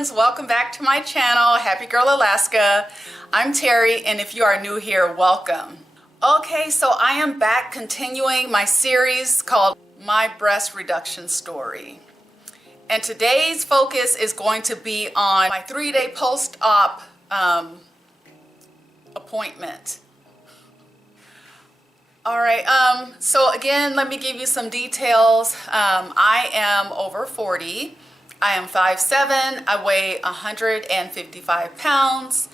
friends, welcome back to my channel, Happy Girl Alaska. I'm Terry, and if you are new here, welcome. Okay, so I am back continuing my series called My Breast Reduction Story. And today's focus is going to be on my 3-day post-op appointment. All right, so again, let me give you some details. I am over 40. I am 5'7", I weigh 155 pounds.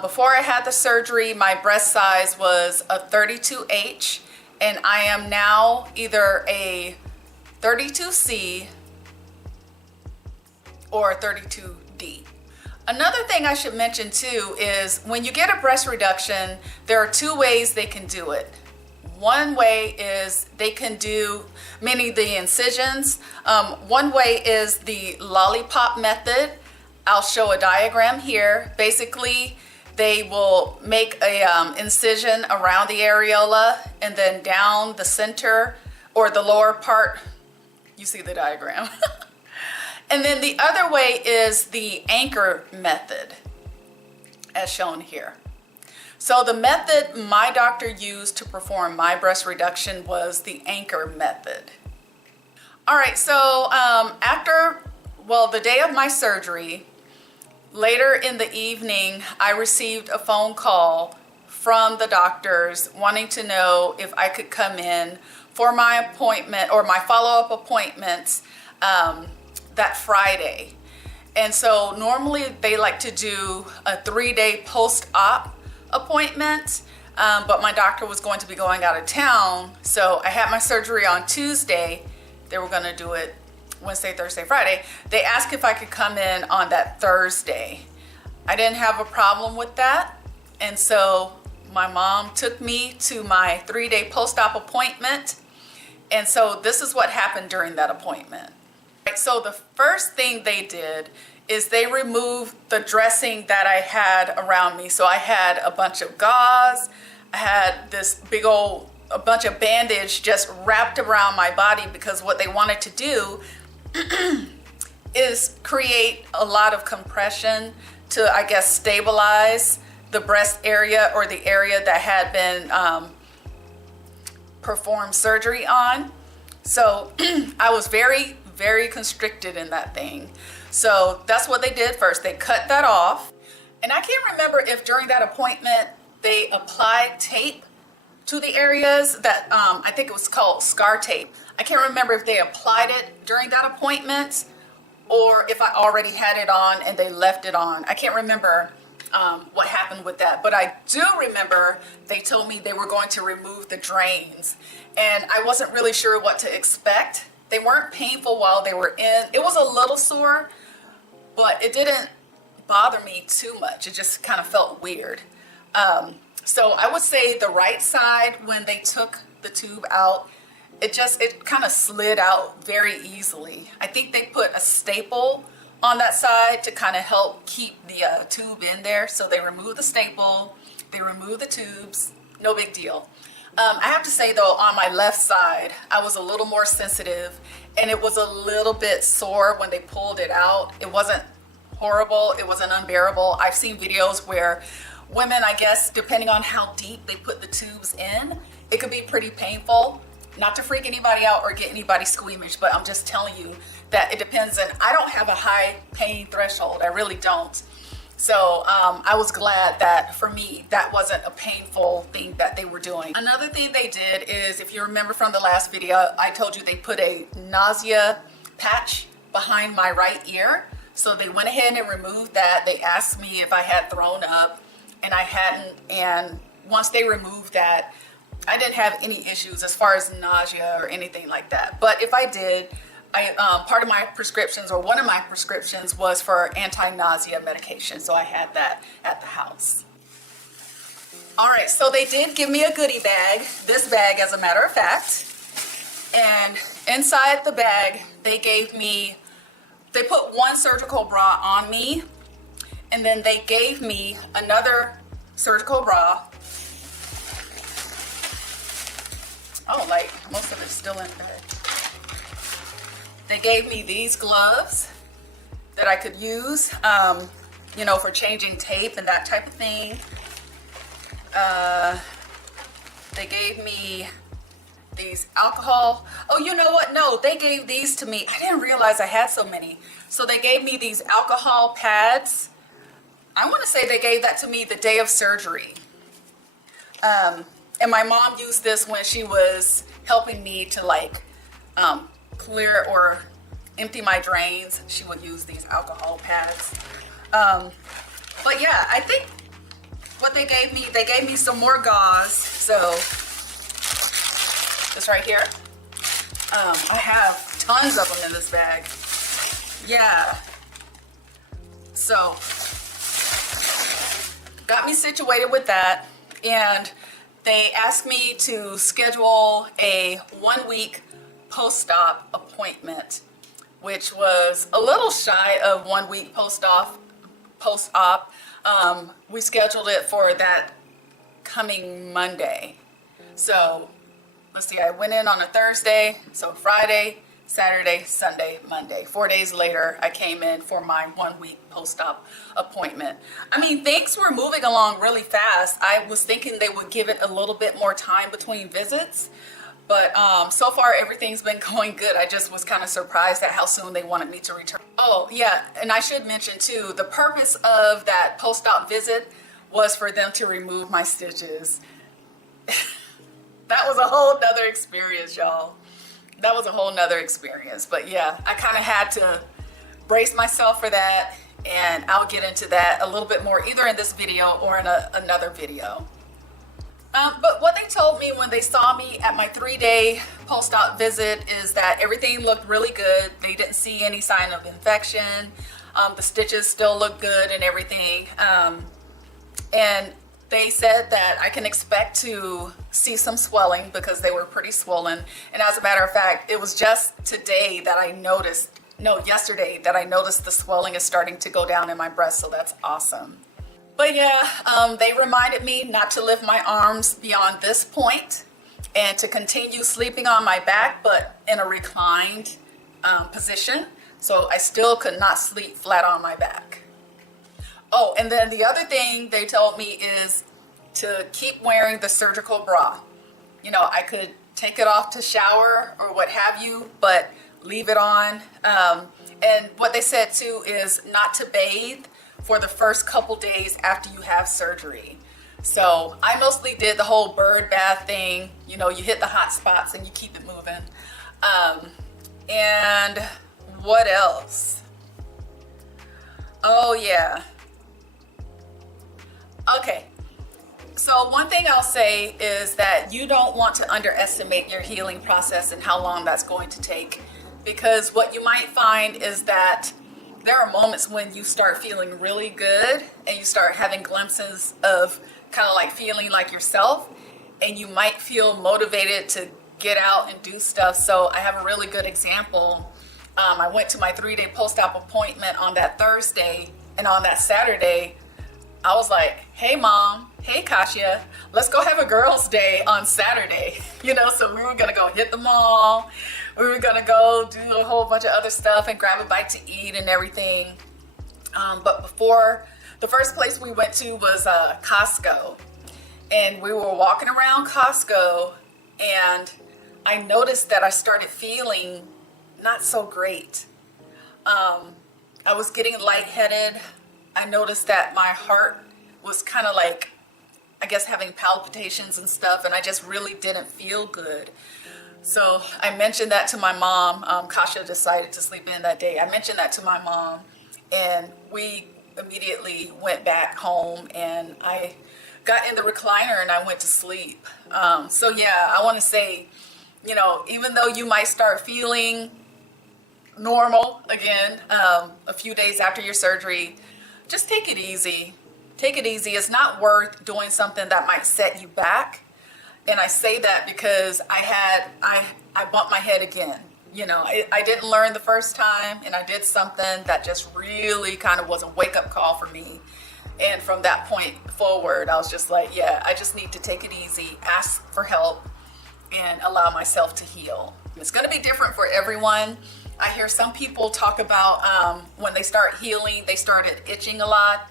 Before I had the surgery, my breast size was a 32H, and I am now either a 32C or a 32D. Another thing I should mention too is when you get a breast reduction, there are 2 ways they can do it. One way is they can do, meaning the incisions. One way is the lollipop method. I'll show a diagram here. Basically, they will make a incision around the areola and then down the center or the lower part. You see the diagram. And then the other way is the anchor method, as shown here. So the method my doctor used to perform my breast reduction was the anchor method. All right, so the day of my surgery, later in the evening, I received a phone call from the doctors wanting to know if I could come in for my appointment or my follow-up appointments that Friday. And so normally they like to do a 3-day post-op appointment, but my doctor was going to be going out of town, so I had my surgery on Tuesday. They were going to do it Wednesday, Thursday, Friday. They asked if I could come in on that Thursday. I didn't have a problem with that, and so my mom took me to my 3-day post-op appointment, and so this is what happened during that appointment. So the first thing they did is they removed the dressing that I had around me. So I had a bunch of gauze, I had this big old, a bunch of bandage just wrapped around my body because what they wanted to do is create a lot of compression to, I guess, stabilize the breast area or the area that had been performed surgery on. So I was very constricted in that thing. So that's what they did first. They cut that off. And I can't remember if during that appointment they applied tape to the areas that, I think it was called scar tape. I can't remember if they applied it during that appointment or if I already had it on and they left it on. I can't remember what happened with that, but I do remember they told me they were going to remove the drains, and I wasn't really sure what to expect. They weren't painful while they were in. It was a little sore, but it didn't bother me too much. It just kind of felt weird. So I would say the right side, when they took the tube out, it kind of slid out very easily. I think they put a staple on that side to kind of help keep the tube in there. So they removed the staple, they removed the tubes, no big deal. I have to say though, on my left side, I was a little more sensitive and it was a little bit sore when they pulled it out. It wasn't horrible, it wasn't unbearable. I've seen videos where women, I guess, depending on how deep they put the tubes in, it could be pretty painful. Not to freak anybody out or get anybody squeamish, but I'm just telling you that it depends, and I don't have a high pain threshold, I really don't. So I was glad that for me, that wasn't a painful thing that they were doing. Another thing they did is, if you remember from the last video, I told you they put a nausea patch behind my right ear. So they went ahead and removed that. They asked me if I had thrown up, and I hadn't. And once they removed that, I didn't have any issues as far as nausea or anything like that. But if I did, part of my prescriptions, or one of my prescriptions, was for anti-nausea medication, so I had that at the house. All right, so they did give me a goodie bag, this bag as a matter of fact, and inside the bag they put one surgical bra on me, and then they gave me another surgical bra. Oh, like most of it's still in the bag. They gave me these gloves that I could use, you know, for changing tape and that type of thing. They gave me these alcohol. Oh, you know what? No, they gave these to me. I didn't realize I had so many. So they gave me these alcohol pads. I want to say they gave that to me the day of surgery. And my mom used this when she was helping me to like clear or empty my drains. She would use these alcohol pads. But yeah, I think what they gave me some more gauze. So this right here, I have tons of them in this bag. Yeah. So got me situated with that, and they asked me to schedule a 1-week post-op appointment, which was a little shy of 1 week post-op. We scheduled it for that coming Monday. So let's see, I went in on a Thursday, so Friday, Saturday, Sunday, Monday. 4 days later, I came in for my 1 week post-op appointment. I mean, things were moving along really fast. I was thinking they would give it a little bit more time between visits, but so far everything's been going good. I just was kind of surprised at how soon they wanted me to return. Oh yeah, and I should mention too, the purpose of that post-op visit was for them to remove my stitches. That was a whole nother experience, y'all. That was a whole nother experience. But yeah, I kind of had to brace myself for that, and I'll get into that a little bit more either in this video or in another video. But what they told me when they saw me at my 3-day post-op visit is that everything looked really good. They didn't see any sign of infection. The stitches still look good and everything. And they said that I can expect to see some swelling because they were pretty swollen. And as a matter of fact, it was just today that I noticed, no, yesterday that I noticed the swelling is starting to go down in my breast. So that's awesome. But yeah, they reminded me not to lift my arms beyond this point and to continue sleeping on my back, but in a reclined position. So I still could not sleep flat on my back. Oh, and then the other thing they told me is to keep wearing the surgical bra. You know, I could take it off to shower or what have you, but leave it on. And what they said too is not to bathe for the first couple days after you have surgery. So I mostly did the whole bird bath thing. You know, you hit the hot spots and you keep it moving. And what else? Oh yeah. Okay, so one thing I'll say is that you don't want to underestimate your healing process and how long that's going to take, because what you might find is that there are moments when you start feeling really good and you start having glimpses of kind of like feeling like yourself, and you might feel motivated to get out and do stuff. So I have a really good example. I went to my 3-day post-op appointment on that Thursday, and on that Saturday, I was like, hey mom, hey Kasia, let's go have a girls' day on Saturday. You know, so we were gonna go hit the mall. We were gonna go do a whole bunch of other stuff and grab a bite to eat and everything. But before, the first place we went to was Costco. And we were walking around Costco, and I noticed that I started feeling not so great. I was getting lightheaded. I noticed that my heart was kind of like, I guess, having palpitations and stuff, and I just really didn't feel good. So I mentioned that to my mom. Kasia decided to sleep in that day. I mentioned that to my mom, and we immediately went back home, and I got in the recliner and I went to sleep. So yeah, I want to say, you know, even though you might start feeling normal again a few days after your surgery, just take it easy. Take it easy. It's not worth doing something that might set you back. And I say that because I bumped my head again. You know, I didn't learn the first time, and I did something that just really kind of was a wake-up call for me. And from that point forward, I was just like, yeah, I just need to take it easy, ask for help, and allow myself to heal. It's going to be different for everyone. I hear some people talk about when they start healing, they started itching a lot.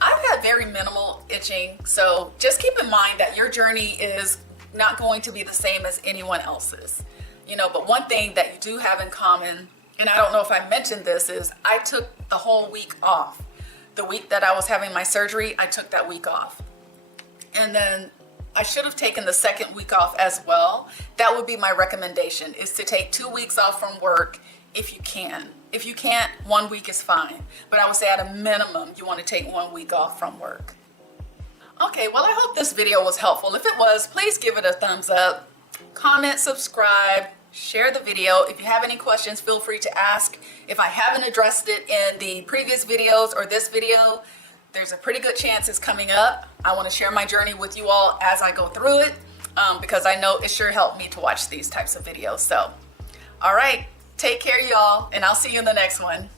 I've had very minimal itching, so just keep in mind that your journey is not going to be the same as anyone else's. But one thing that you do have in common, and I don't know if I mentioned this, is I took the whole week off. The week that I was having my surgery, I took that week off. And then I should have taken the second week off as well. That would be my recommendation, is to take 2 weeks off from work if you can. If you can't, 1 week is fine. But I would say at a minimum, you want to take 1 week off from work. Okay, well, I hope this video was helpful. If it was, please give it a thumbs up, comment, subscribe, share the video. If you have any questions, feel free to ask. If I haven't addressed it in the previous videos or this video, there's a pretty good chance it's coming up. I want to share my journey with you all as I go through it, because I know it sure helped me to watch these types of videos. So, all right, take care, y'all, and I'll see you in the next one.